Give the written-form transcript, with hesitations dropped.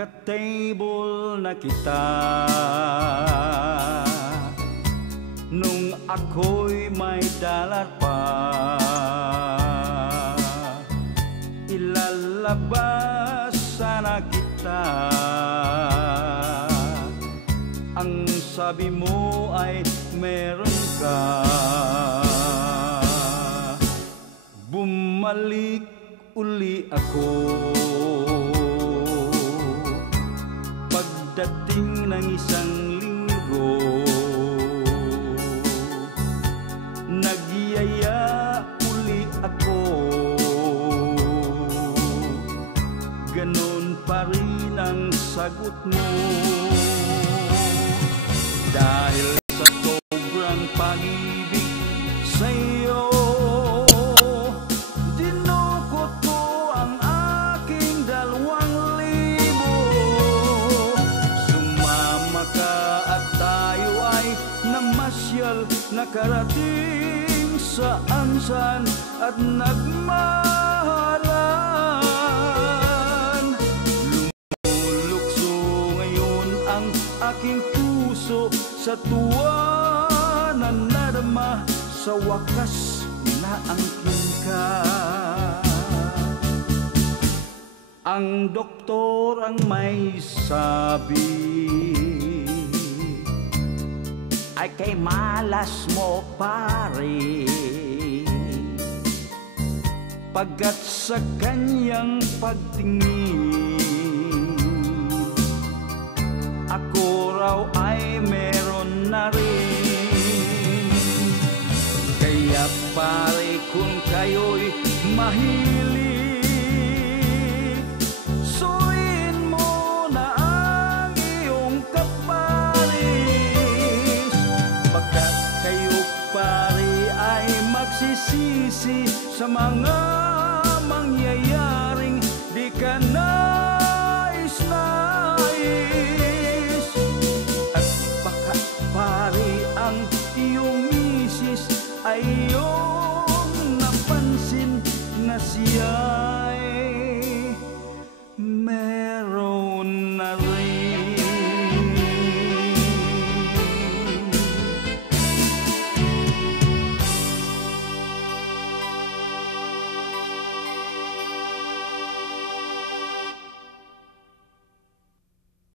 Nagka-table na kita nung ako'y may dalar pa. Ilalabas sana kita. Ang sabi mo ay meron ka. Bumalik uli ako pagdating ng isang linggo. Nagyaya uli ako, ganon pa rin ang sagot mo. Dahil sa sobrang pag-ibig sa'yo, dinukot ko ang aking 2,000. Sumama ka at tayo ay namasyal, nakarating saan-saan at nagmahalan. Lumulukso ngayon ang aking puso sa tuwa na nadama, sa wakas naangkin ka. Ang doktor ang may sabi ay kay malas mo pare, pagkat sa kanyang pagtingin ako raw ay meron na rin. Kaya pare kung kayo'y mahilig, suin mo na ang iyong kaparis, pagkat kayo pare ay magsisisi sa mga mangyayaring di ka nais-nais. At baka pare ang iyong misis ay iyong napansin na siya